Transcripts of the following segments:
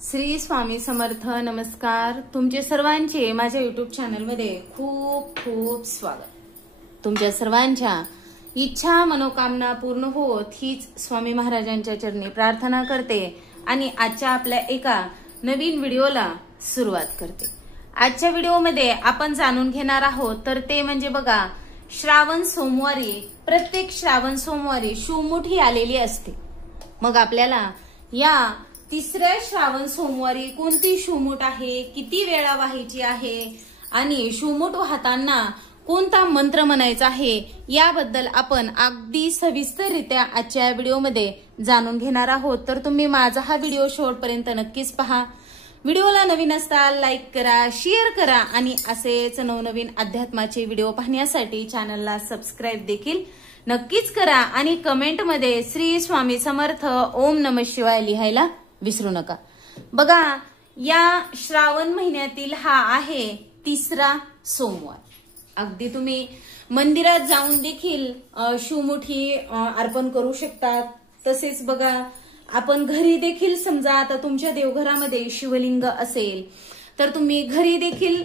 श्री स्वामी समर्थ. नमस्कार. तुमचे सर्वांचे माझ्या युट्यूब चॅनलमध्ये खूप खूप स्वागत. तुमच्या सर्वांच्या इच्छा मनोकामना पूर्ण होत हीच स्वामी महाराजांच्या चरणी प्रार्थना करते आणि आजच्या आपल्या एका नवीन व्हिडिओला सुरुवात करते. आजच्या व्हिडिओमध्ये आपण जाणून घेणार आहोत तर ते म्हणजे बघा, श्रावण सोमवारी प्रत्येक श्रावण सोमवारी शिवमुठी आलेली असते. मग आपल्याला या तिसऱ्या श्रावण सोमवारी कोणती शिवमुठ आहे, किती वेळा वाहायची आहे आणि शिवमुठ वाहताना कोणता मंत्र म्हणायचा आहे याबद्दल आपण अगदी सविस्तररित्या आजच्या व्हिडिओमध्ये जाणून घेणार आहोत. तर तुम्ही माझा हा व्हिडिओ शेवटपर्यंत नक्कीच पहा. व्हिडिओला नवीन असताल लाईक करा, शेअर करा आणि असेच नवनवीन अध्यात्माचे व्हिडिओ पाहण्यासाठी चॅनलला सबस्क्राईब देखील नक्कीच करा आणि कमेंटमध्ये श्री स्वामी समर्थ ओम नमः शिवाय लिहायला विसरू नका. बघा, या श्रावण महिन्यातील हा आहे तिसरा सोमवार. अगदी तुम्ही मंदिरात जाऊन देखील शिवमुठी अर्पण करू शकतात. तसेच बघा, आपण घरी देखील समजा आता तुमच्या देवघरामध्ये शिवलिंग असेल तर तुम्ही घरी देखील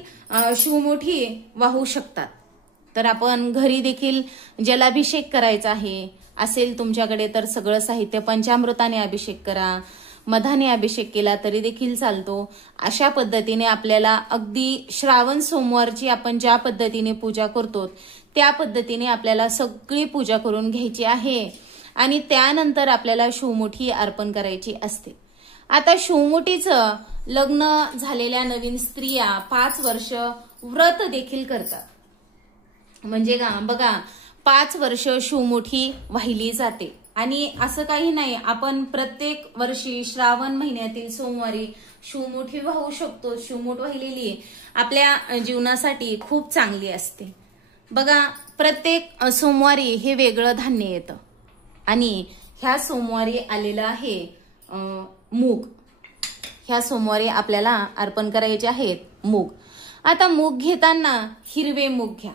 शिवमुठी वाहू शकतात. तर आपण घरी देखील जलाभिषेक करायचा आहे असेल तुमच्याकडे तर सगळं साहित्य पंचामृताने अभिषेक करा, मधाने अभिषेक केला तरी देखील चालतो. अशा पद्धतीने आपल्याला अगदी श्रावण सोमवारची आपण ज्या पद्धतीने पूजा करतो त्या पद्धतीने आपल्याला सगळी पूजा करून घ्यायची आहे आणि त्यानंतर आपल्याला शिवमुठी अर्पण करायची असते. आता शिवमुठीचं लग्न झालेल्या नवीन स्त्रिया 5 वर्ष व्रत देखील करतात. म्हणजे का बघा, 5 वर्ष शिवमुठी वाहिली जाते आणि असं काही नाही, आपण प्रत्येक वर्षी श्रावण महिन्यातील सोमवारी शिवमुठी वाहू शकतो. शिवमुठ वाहिलेली आपल्या जीवनासाठी खूप चांगली असते. बघा, प्रत्येक सोमवारी हे वेगळं धान्य येतं आणि ह्या सोमवारी आलेलं आहे मूग. ह्या सोमवारी आपल्याला अर्पण करायचे आहेत मूग. आता मूग घेताना हिरवे मूग घ्या.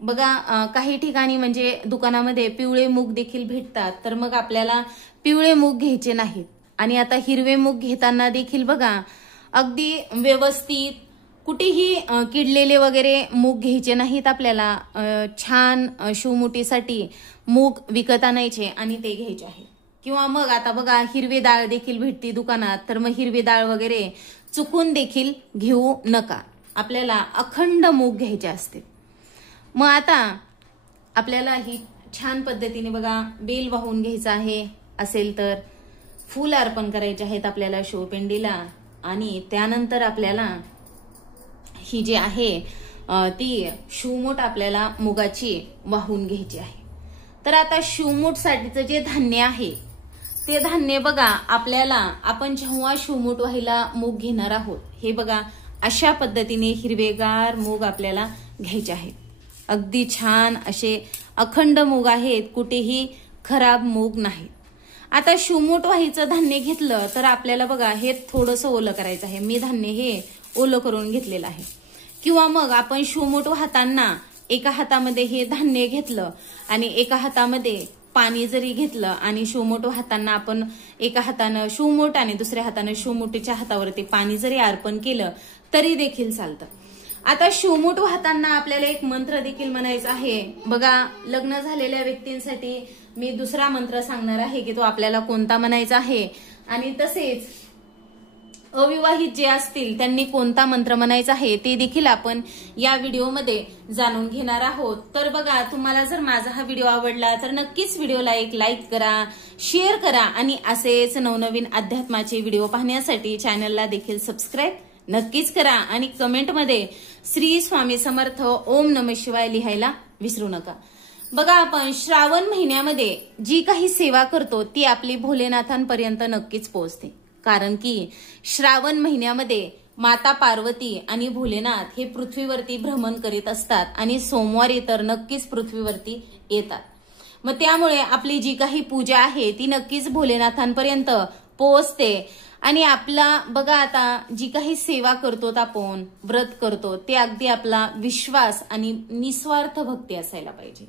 बघा, काही ठिकाणी म्हणजे दुकानामध्ये पिवळे मूग देखील भेटतात, तर मग आपल्याला पिवळे मूग घ्यायचे नाहीत. आणि आता हिरवे मूग घेताना देखील बघा, अगदी व्यवस्थित कुठेही किडलेले वगैरे मूग घ्यायचे नाहीत. आपल्याला छान शिवमुठीसाठी मूग विकत आणायचे आणि ते घ्यायचे आहे. किंवा मग आता बघा, हिरवी डाळ देखील भेटते दुकानात, तर मग हिरवी डाळ वगैरे चुकून देखील घेऊ नका. आपल्याला अखंड मूग घ्यायचे असते. मग आता आपल्याला ही छान पद्धतीने बघा बेल वाहून घ्यायचं आहे, असेल तर फूल अर्पण करायचे आहेत आपल्याला शिवपिंडीला आणि त्यानंतर आपल्याला ही जी आहे ती शिवमुठ आपल्याला मुगाची वाहून घ्यायची आहे. तर आता शिवमुठसाठीचं जे धान्य आहे ते धान्य बघा, आपल्याला आपण जेव्हा शिवमुठ व्हायला मूग घेणार आहोत हे बघा, अशा पद्धतीने हिरवेगार मूग आपल्याला घ्यायचे आहेत. अगदी छान असे अखंड मूग आहेत, कुठेही खराब मूग नाहीत. आता शिवमुठ व्हायचं धान्य घेतलं तर आपल्याला बघा हे थोडंसं ओलं करायचं आहे. मी धान्य हे ओलं करून घेतलेलं आहे. किंवा मग आपण शिवमुठ वाहताना एका हातामध्ये हे धान्य घेतलं आणि एका हातामध्ये पाणी जरी घेतलं आणि शिवमुठ वाहताना आपण एका हातानं शिवमुठ आणि दुसऱ्या हातानं शिवमुठीच्या हातावरती पाणी जरी अर्पण केलं तरी देखील चालतं. आता शिवमुठ वाहताना आपल्याला एक मंत्र देखील म्हणायचा आहे. बघा, लग्न झालेल्या व्यक्तींसाठी मी दुसरा मंत्र सांगणार आहे की तो आपल्याला कोणता म्हणायचा आहे आणि तसेच अविवाहित जे असतील त्यांनी कोणता मंत्र म्हणायचा आहे ते देखील आपण या व्हिडिओमध्ये जाणून घेणार आहोत. तर बघा, तुम्हाला जर माझा हा व्हिडिओ आवडला तर नक्कीच व्हिडिओला एक लाईक करा, शेअर करा आणि असेच नवनवीन अध्यात्माचे व्हिडिओ पाहण्यासाठी चॅनलला देखील सबस्क्राईब नक्कीच करा आणि कमेंटमध्ये श्री स्वामी समर्थ ओम नमः शिवाय लिहायला विसरू नका. बघा, आपण श्रावण महिन्यामध्ये जी काही सेवा करतो ती आपली भोलेनाथांपर्यंत नक्कीच पोहोचते. कारण की श्रावण महिन्यामध्ये माता पार्वती आणि भोलेनाथ हे पृथ्वीवरती भ्रमण करीत असतात आणि सोमवारी तर नक्कीच पृथ्वीवरती येतात. मग त्यामुळे आपली जी काही पूजा आहे ती नक्कीच भोलेनाथांपर्यंत पोहोचते. आणि आपला बघा, आता जी काही सेवा करतो आपण व्रत करतो ते अगदी आपला विश्वास आणि निस्वार्थ भक्ती असायला पाहिजे.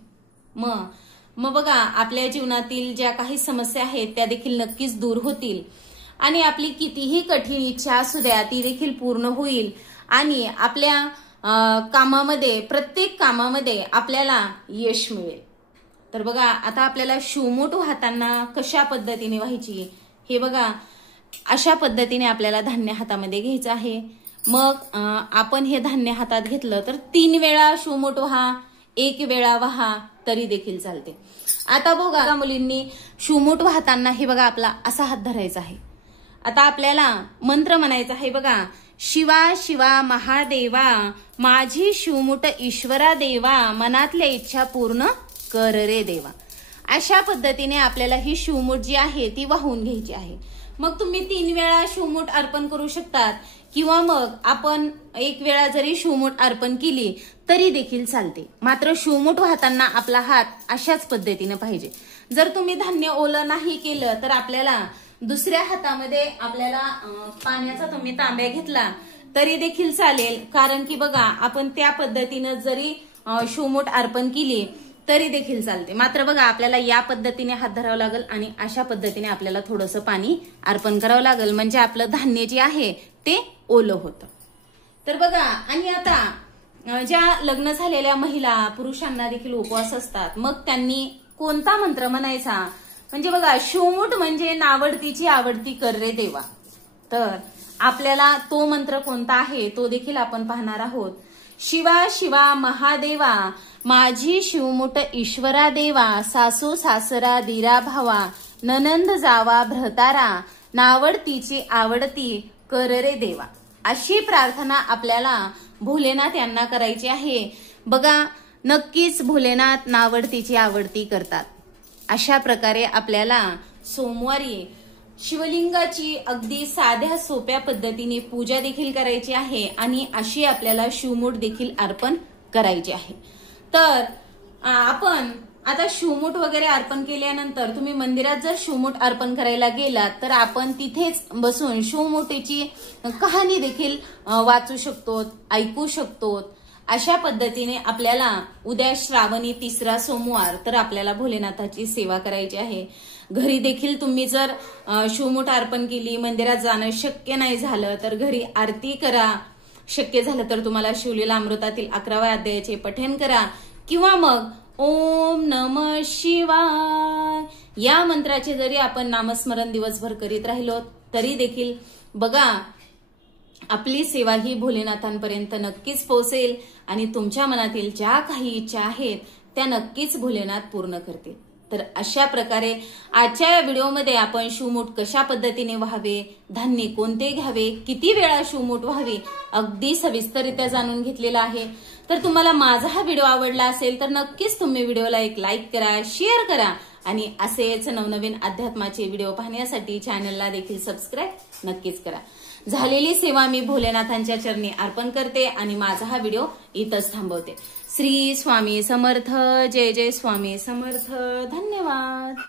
मग बघा, आपल्या जीवनातील ज्या काही समस्या आहेत त्या देखील नक्कीच दूर होतील आणि आपली कितीही कठीण इच्छा असू द्या ती देखील पूर्ण होईल आणि आपल्या कामामध्ये, प्रत्येक कामामध्ये आपल्याला यश मिळेल. तर बघा आता आपल्याला शिवमूठ वाहताना कशा पद्धतीने व्हायची हे बघा. अशा पद्धतीने आपल्याला धान्य हातामध्ये घ्यायचं आहे. मग आपण हे धान्य हातात घेतलं तर 3 वेळा शिवमूठ व्हा, 1 वेळा व्हा तरी देखील चालते. आता बघा मुलींनी शिवमूठ वाहताना हे बघा आपला असा हात धरायचा आहे. आता आपल्याला मंत्र म्हणायचा आहे बघा. शिवा शिवा महादेवा माझी शिवमूठ ईश्वरा देवा मनातल्या इच्छा पूर्ण कर रे देवा. अशा पद्धतीने आपल्याला ही शिवमूठ जी आहे ती वाहून घ्यायची आहे. मग तुम्ही 3 वेळा शिवमूठ अर्पण करू शकतात किंवा मग आपण 1 वेळा जरी शिवमूठ अर्पण केली तरी देखील चालते. मात्र शिवमूठ वाहताना आपला हात अशाच पद्धतीने पाहिजे. जर तुम्ही धान्य ओलं नाही केलं तर आपल्याला दुसऱ्या हातामध्ये आपल्याला पाण्याचा तुम्ही तांब्या घेतला तरी देखील चालेल. कारण की बघा आपण त्या पद्धतीनं जरी शिवमूठ अर्पण केली तरी देखील चालते. मात्र बघा आपल्याला या पद्धतीने हात धरावा लागेल आणि अशा पद्धतीने आपल्याला थोडंसं पाणी अर्पण करावं लागेल म्हणजे आपलं धान्य जे आहे ते ओलं होतं. तर बघा आणि आता ज्या लग्न झालेल्या महिला पुरुषांना देखील उपवास असतात मग त्यांनी कोणता मंत्र म्हणायचा म्हणजे बघा शिवमूठ म्हणजे नावडतीची आवडती कर रे देवा. तर आपल्याला तो मंत्र कोणता आहे तो देखील आपण पाहणार आहोत. शिवा शिवा महादेवा माझी शिवमूठ ईश्वरा देवा सासू सासरा दिरा भावा ननंद जावा भ्रतारा नावडतीची आवडती कर रे देवा. अशी प्रार्थना आपल्याला भोलेनाथ यांना करायची आहे. बघा नक्कीच भोलेनाथ नावडतीची आवडती करतात. अशा प्रकारे आपल्याला सोमवारी शिवलिंगाची अगदी साध्या सोप्या पद्धतीने पूजा देखील करायची आहे आणि अशी आपल्याला शिवमूठ देखील अर्पण करायची आहे. तर आपण आता शिवमूठ वगैरे अर्पण केल्यानंतर तुम्ही मंदिरात जर शिवमूठ अर्पण करायला गेलात तर आपण तिथेच बसून शिवमूठीची कहाणी देखील वाचू शकतो, ऐकू शकतो. अशा पद्धतीने आपल्याला उद्या श्रावणी 3रा सोमवार तर आपल्याला भोलेनाथाची सेवा करायची आहे. घरी देखील तुम्ही जर शिवमूठ अर्पण केली, मंदिरात जाणं शक्य नाही झालं तर घरी आरती करा. शक्य झालं तर तुम्हाला शिवलीला अमृतातील 11व्या अध्यायाचे पठण करा किंवा मग ओम नमः शिवाय या मंत्राचे जरी आपण नामस्मरण दिवसभर करीत राहिलो तरी देखील बघा आपली सेवा ही भोलेनाथांपर्यंत नक्कीच पोहोचेल आणि तुमच्या मनातील ज्या काही इच्छा आहेत त्या नक्कीच भोलेनाथ पूर्ण करतील. तर अशा प्रकारे आजच्या या व्हिडिओमध्ये आपण शिवमूठ कशा पद्धतीने व्हावे, धान्य कोणते घ्यावे, किती वेळा शिवमूठ व्हावी अगदी सविस्तररित्या जाणून घेतलेला आहे. तर तुम्हाला माझा हा व्हिडिओ आवडला असेल तर नक्कीच तुम्ही व्हिडिओला एक लाईक करा, शेअर करा आणि असेच नवनवीन अध्यात्माचे व्हिडिओ पाहण्यासाठी चॅनलला देखील सबस्क्राईब नक्कीच करा. झालेली सेवा मी भोलेनाथांच्या चरणी अर्पण करते आणि माझा हा व्हिडिओ इथंच थांबवते. श्री स्वामी समर्थ. जय जय स्वामी समर्थ. धन्यवाद.